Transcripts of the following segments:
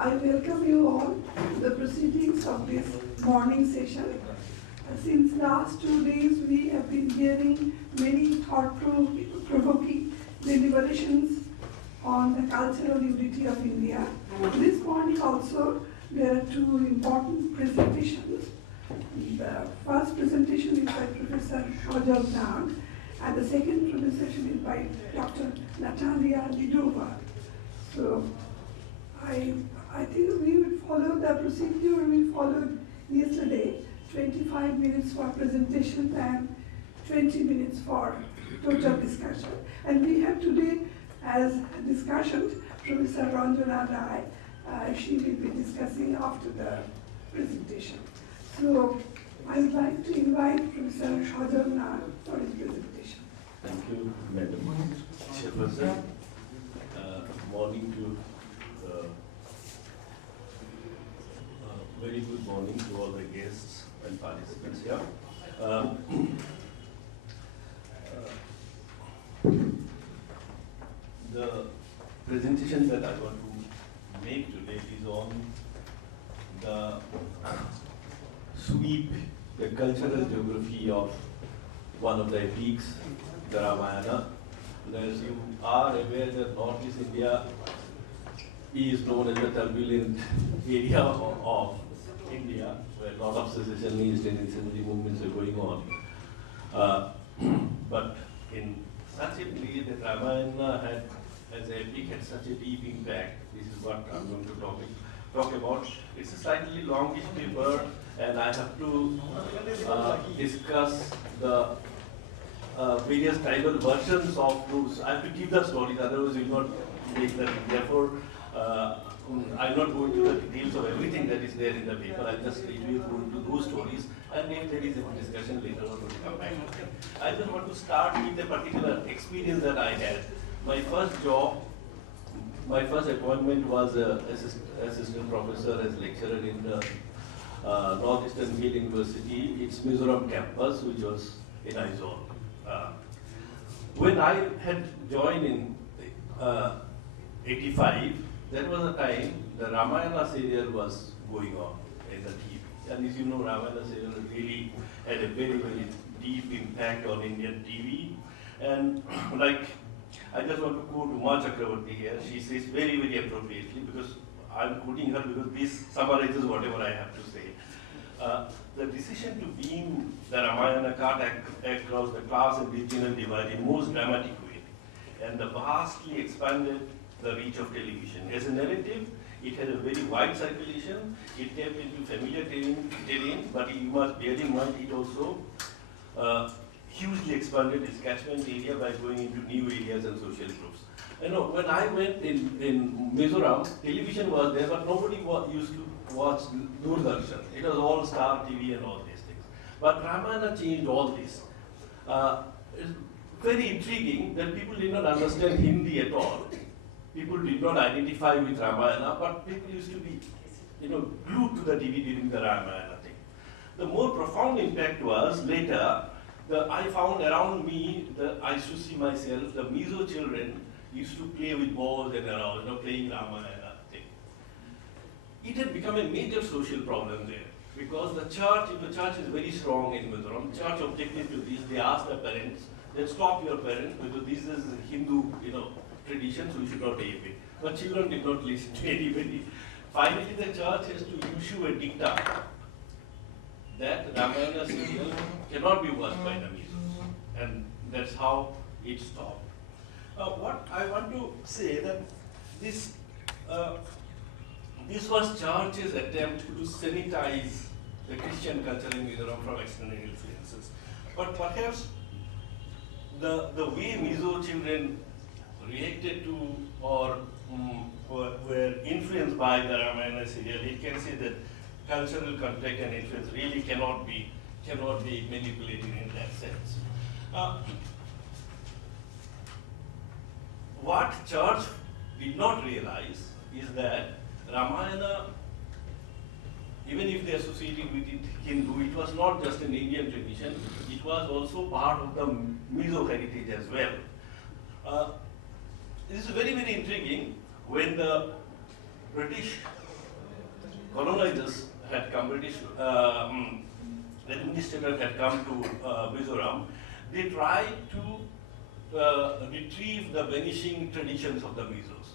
I welcome you all to the proceedings of this morning session. Since last 2 days, we have been hearing many thought-provoking deliberations on the cultural unity of India. This morning also, there are two important presentations. The first presentation is by Professor Sajal Nag, and the second presentation is by Dr. Natalia Lidova. So, I think we will follow the procedure we followed yesterday, 25 minutes for presentation and 20 minutes for total discussion. And we have today as a discussion Professor Ranjana Rai. She will be discussing after the presentation. So I would like to invite Professor Sajal Nag for his presentation. Thank you, Madam Chairperson. Morning to very good morning to all the guests and participants here. The presentation that I want to make today is on the sweep, the cultural geography of one of the epics, the Ramayana. As you are aware that Northeast India is known as the turbulent area of India, where a lot of secessionist and insurgency movements are going on. But in such a place that Ramayana had, as an epic, had such a deep impact. This is what I'm going to talk about. It's a slightly longish paper, and I have to discuss the various tribal versions of those. I have to give the stories, otherwise we will not make them. Therefore, I'm not going to the details of everything that is there in the paper. I'll just lead you through those stories, and if there is a discussion later on, we'll come back. I just want to start with a particular experience that I had. My first job, my first appointment was assistant professor as lecturer in the Northeastern Hill University, its Mizoram campus, which was in Aizawl. When I had joined in 85, that was a time the Ramayana serial was going on in the TV. And as you know, Ramayana serial really had a very, very deep impact on Indian TV. And like, I just want to quote Uma Chakravarti here. She says very, very appropriately, because I'm quoting her because this summarizes whatever I have to say. The decision to beam the Ramayana cut across the class and regional divide in most dramatic way, and the vastly expanded the reach of television. As a narrative, it had a very wide circulation. It came into familiar terrain, but you must bear in mind it also hugely expanded its catchment area by going into new areas and social groups. You know, when I went in Mizoram, television was there, but nobody used to watch Doordarshan. It was all Star TV and all these things. But Ramayana changed all this. It's very intriguing that people did not understand Hindi at all. People did not identify with Ramayana, but people used to be, glued to the TV during the Ramayana thing. The more profound impact was later. I found around me, I used to see myself, the Mizo children used to play with balls and around, playing Ramayana thing. It had become a major social problem there, because the church is very strong in Mizoram. Church objected to this. They asked the parents, let's stop your parents, because this is Hindu, tradition, so we should not take it. But children did not listen to anybody. Finally, the church has to issue a dicta that Ramayana serial cannot be watched by the Mizos. And that's how it stopped. What I want to say that this was church's attempt to sanitize the Christian culture in Mizoram from external influences. But perhaps the way Mizo children reacted to or were influenced by the Ramayana serial, it can say that cultural contact and influence really cannot be manipulated in that sense. What church did not realize is that Ramayana, even if they associated with it Hindu, it was not just an Indian tradition, it was also part of the Mizo heritage as well. This is very, very intriguing. When the British colonizers had come, the administrators had come to Mizoram, they tried to retrieve the vanishing traditions of the Mizos.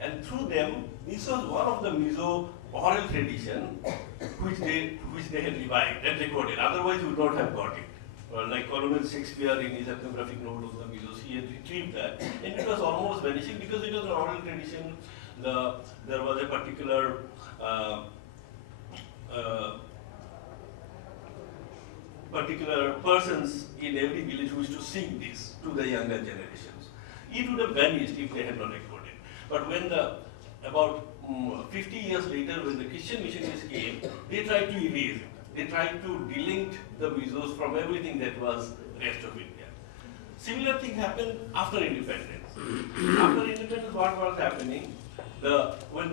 And through them, this was one of the Mizo oral tradition which they had revived and recorded. Otherwise, we would not have got it. Like Colonel Shakespeare in his ethnographic note of the Mizos, he had retrieved that, and it was almost vanishing because it was an oral tradition. There was a particular persons in every village who used to sing this to the younger generations. It would have vanished if they had not recorded. But when about 50 years later, when the Christian missionaries came, they tried to erase it. They tried to delink the Mizos from everything that was rest of India. Similar thing happened after independence. After independence, what was happening? When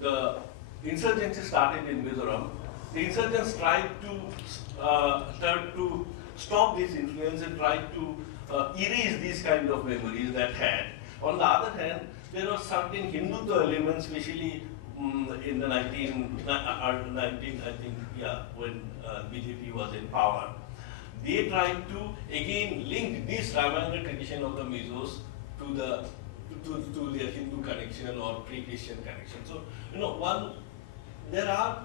the insurgency started in Mizoram, the insurgents tried to stop this influence and tried to erase these kind of memories that had. On the other hand, there were certain Hindutva elements, especially in the 19, I think, yeah, when BJP was in power. They tried to again link this Ramayana tradition of the Mizos to their Hindu connection or pre-Christian connection. So, there are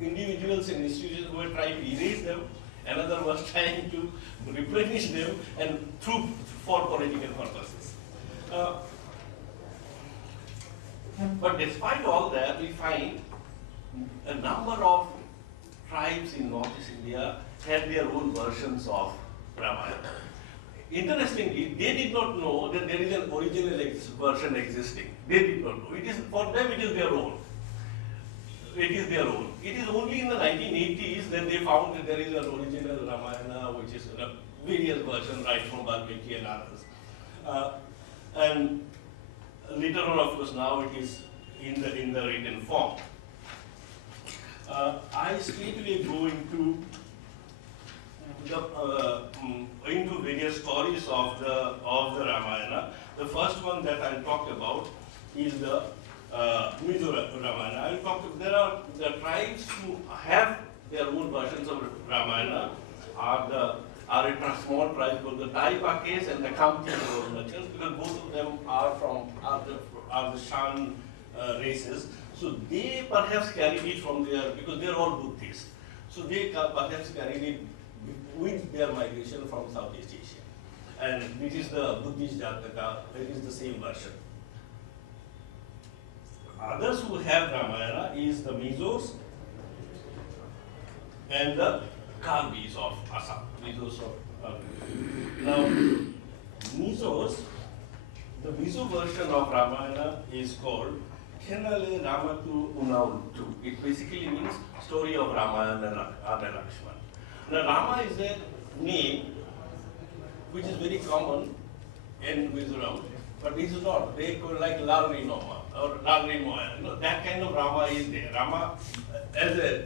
individuals and institutions who were trying to erase them, another was trying to replenish them and for political purposes. But despite all that, we find a number of tribes in Northeast India had their own versions of Ramayana. Interestingly, they did not know that there is an original version existing. They did not know. For them, it is their own. It is their own. It is only in the 1980s that they found that there is an original Ramayana, which is various versions, right from Valmiki and others. And later on, of course, now it is in the written form. I straightway go into various stories of the Ramayana. The first one that I'll talk about is the Mizo Ramayana. There are the tribes who have their own versions of Ramayana are a small tribe called the Taipakes and the Khamti merchants, because both of them are the Shan races. So they perhaps carried it from because they are all Buddhist. So they perhaps carried it with their migration from Southeast Asia. And this is the Buddhist Jataka, it is the same version. Others who have Ramayana is the Mizos and the Karbis of Assam. Now, Mizos, the Mizo version of Ramayana is called Khenale Ramatu Unaultu. It basically means story of Rama and Lakshman. Now, Rama is a name which is very common in Mizoram, but this is not. They call like Larri Noma or Larri Moya. That kind of Rama is there. Rama,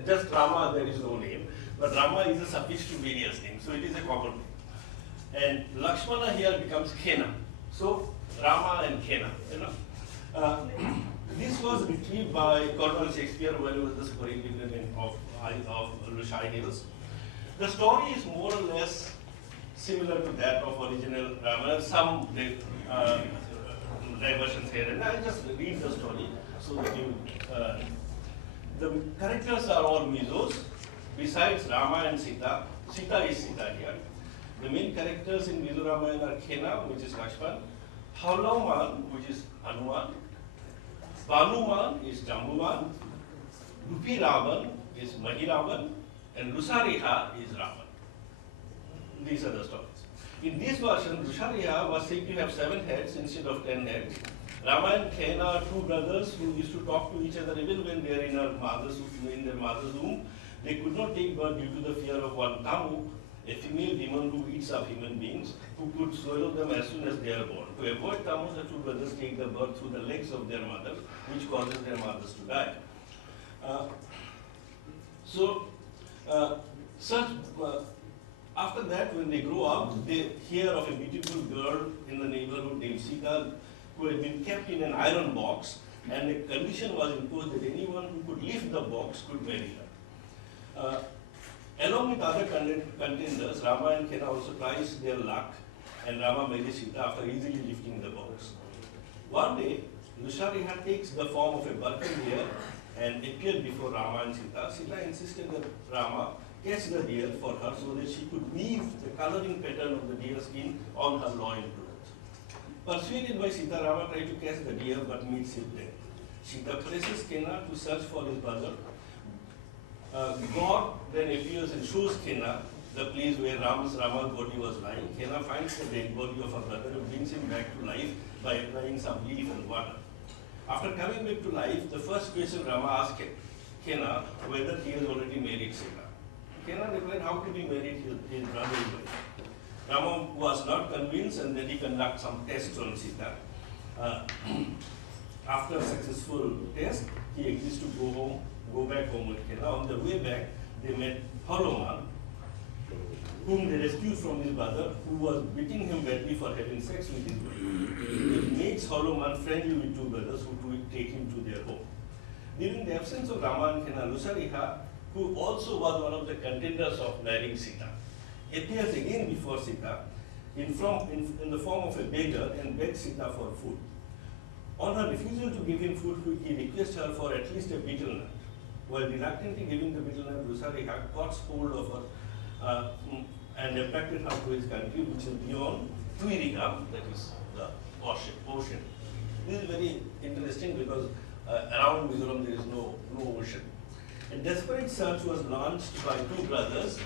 just Rama, there is no name, but Rama is a suffix to various things, so it is a common name. And Lakshmana here becomes Khena. So Rama and Khena. This was retrieved by Colonel Shakespeare when he was the superintendent of Lushai Hills. The story is more or less similar to that of original Ramayana. Some diversions here, and I'll just read the story so that you. The characters are all Mizos, besides Rama and Sita. Sita is Sita here. The main characters in Mizo Ramayana are Khena, which is Lakshman, Hanuman, which is Hanuman, Banuman is Jambuman, Rupi Ravan is Mahiravan, and Lusariha is Ravan. These are the stories. In this version, Lusariha was said to have 7 heads instead of 10 heads. Rama and Khena are 2 brothers who used to talk to each other even when they are in their mother's womb. They could not take birth due to the fear of one Tamu, a female demon who eats up human beings, who could swallow them as soon as they are born. To avoid Tamu, the 2 brothers take the birth through the legs of their mothers, which causes their mothers to die. After that, when they grow up, they hear of a beautiful girl in the neighborhood named Sita, who had been kept in an iron box, and a condition was imposed that anyone who could lift the box could marry her. Along with other contenders, Rama and Kena also tries their luck, and Rama marries Sita after easily lifting the box. One day, Lusariha takes the form of a Balkan deer and appeared before Rama and Sita. Sita insisted that Rama catch the deer for her so that she could weave the coloring pattern of the deer skin on her loin clothes. Persuaded by Sita, Rama tried to catch the deer but meets it dead. Sita presses Kena to search for his brother. God then appears and shows Kena the place where Rama's body was lying. Kena finds the dead body of her brother and brings him back to life by applying some leaf and water. After coming back to life, the first question Rama asked Kena whether he has already married Sita. Kena replied how could he marry his brother's wife. Rama was not convinced, and then he conducted some tests on Sita. After a successful test, he agrees to go back home with Kena. On the way back, they met Hanuman, whom they rescued from his brother, who was beating him badly for having sex with his wife. It makes Hanuman friendly with two brothers who take him to their home. During the absence of Rama and Kena, Lusariha, who also was one of the contenders of marrying Sita, appears again before Sita in the form of a beggar and begs Sita for food. On her refusal to give him food, he requests her for at least a betel nut. While reluctantly giving the betel nut, Lusariha caught hold of her and abducted her to his country, which is beyond Tuirika, that is the ocean. This is very interesting because around Mizoram there is no ocean. A desperate search was launched by two brothers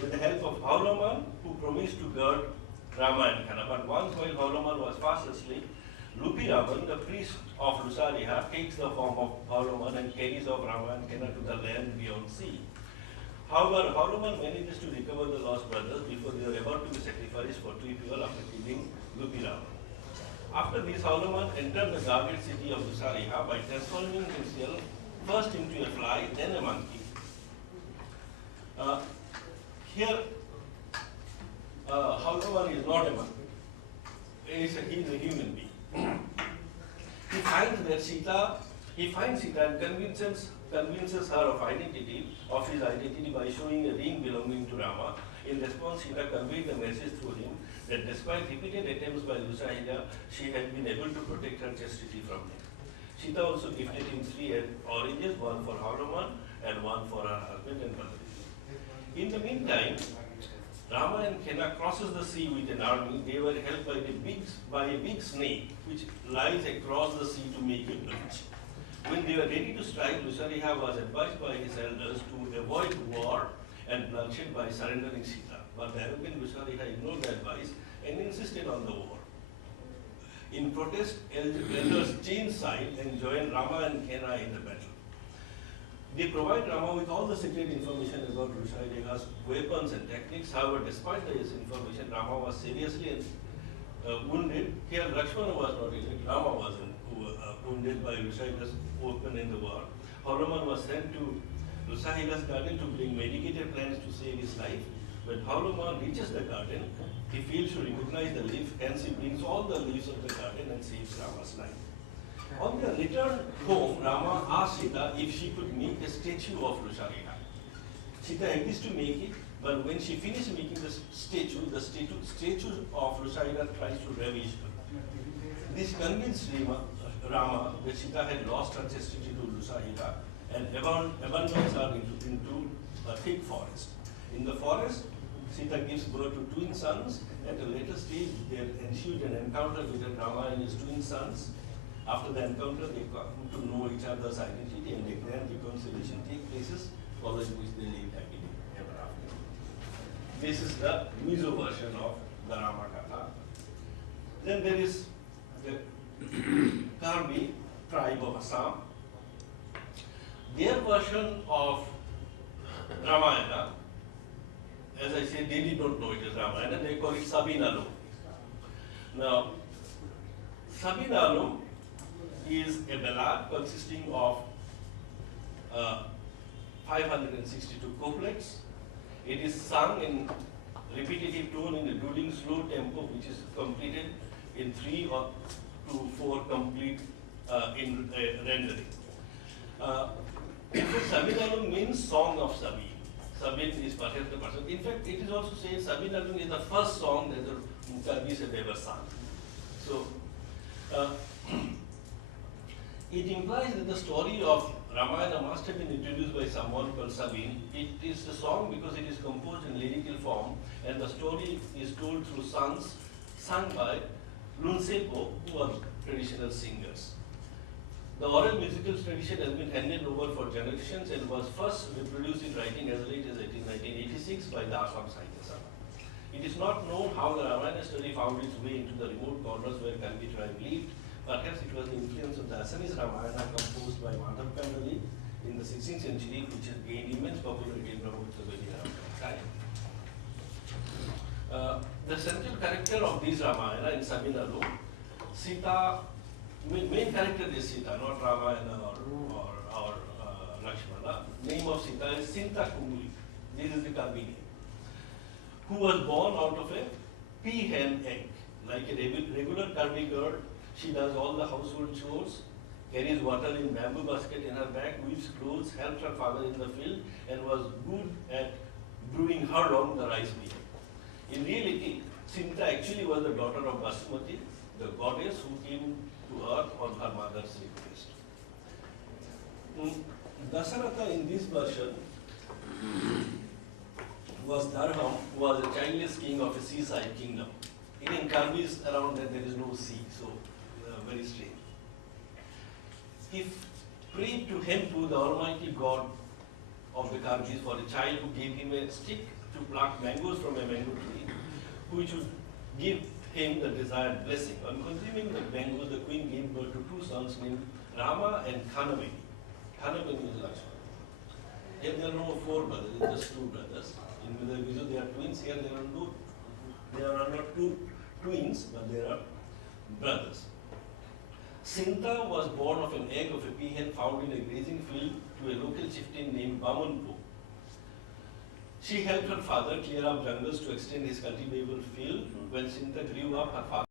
with the help of Hanuman, who promised to guard Rama and Kena. But once while Hanuman was fast asleep, Lupiravan, the priest of Lusariha, takes the form of Hanuman and carries off Rama and Kena to the land beyond sea. However, Hanuman manages to recover the lost brothers before they are about to be sacrificed for Tuipiyal after killing Lupiravan. After this, Hanuman entered the guarded city of Lusariha by transforming himself first into a fly, then a monkey. Here, Hanuman is not a monkey. He is a human being. He finds Sita and convinces her of his identity by showing a ring belonging to Rama. In response, Sita conveyed the message through him that despite repeated attempts by Lusariha, she had been able to protect her chastity from him. Sita also gifted him 3 oranges, one for Hanuman and one for her husband and brother. In the meantime, Rama and Kena crosses the sea with an army. They were helped by a big snake which lies across the sea to make a bridge. When they were ready to strike, Lusariha was advised by his elders to avoid war and bloodshed by surrendering Sita. But the arrogant Lusariha ignored the advice and insisted on the war. In protest, elders changed sides and joined Rama and Kena in the battle. They provide Rama with all the secret information about Lusariha's weapons and techniques. However, despite this information, Rama was seriously wounded. Here, Lakshmana was not injured. Rama was wounded by Lusariha's weapon in the war. Hanuman was sent to Lusariha's garden to bring medicated plants to save his life. When Hanuman reaches the garden, he fails to recognize the leaf, hence he brings all the leaves of the garden and saves Rama's life. On their return home, Rama asked Sita if she could make a statue of Lusariha. Sita agrees to make it, but when she finished making the statue of Lusariha tries to ravish her. This convinced Rama that Sita had lost her chastity to Lusariha and abandons her into a thick forest. In the forest, Sita gives birth to twin sons. At a later stage, there ensued an encounter between Rama and his twin sons. After the encounter, they come to know each other's identity and a grand reconciliation takes place, following which they live happily ever after. This is the Mizo version of the Rama Katha. Then there is the Karbi tribe of Assam. Their version of Ramayana, as I said, they did not know it is Ramayana, they call it Sabinalum. Now, Sabinalum is a ballad consisting of 562 couplets. It is sung in repetitive tone in a slow tempo, which is completed in 3 to 4 complete in rendering. In fact, Sabinalung means song of Sabin. Sabin is perhaps the person. In fact, it is also said Sabinalung is the first song that the Mukargis have ever sung. So, it implies that the story of Ramayana must have been introduced by someone called Sabin. It is a song because it is composed in lyrical form, and the story is told through songs sung by Lunsepo, who are traditional singers. The oral musical tradition has been handed over for generations and was first reproduced in writing as late as 1986 by the Assam Sahitya Sabha. It is not known how the Ramayana story found its way into the remote corners where Karbi tribe lived. Perhaps it was the influence of the Assamese Ramayana composed by Madhav Kandali in the 16th century, which has gained immense popularity in Brahmaputta time. The central character of this Ramayana in Sabinalung, Sita, main character is Sita, not Ramayana or Lakshmana. Name of Sita is Sinta Kumuli. This is the Karbi name. Who was born out of a peahen egg. Like a regular Karbi girl, she does all the household chores, carries water in bamboo basket in her bag, weaves clothes, helped her father in the field, and was good at brewing her own the rice meal. In reality, Sinta actually was the daughter of Basmati, the goddess who came to earth on her mother's request. Dasaratha in this version was Dharham, who was a childless king of a seaside kingdom. In Karbis around that there is no sea, so very strange. He prayed to Hempu, the almighty god of the Karbis, for a child who gave him a stick to pluck mangoes from a mango tree, which would give him the desired blessing. On consuming the mangoes, the queen gave birth to two sons named Rama and Khanaveni. Khanaveni is Lakshmana. Here there are no four brothers, just two brothers. In the Vizu they are twins, here there are not two twins, but there are brothers. Sinta was born of an egg of a peahen found in a grazing field to a local chieftain named Bamanpo. She helped her father clear up jungles to extend his cultivable field. When Sinta grew up, her father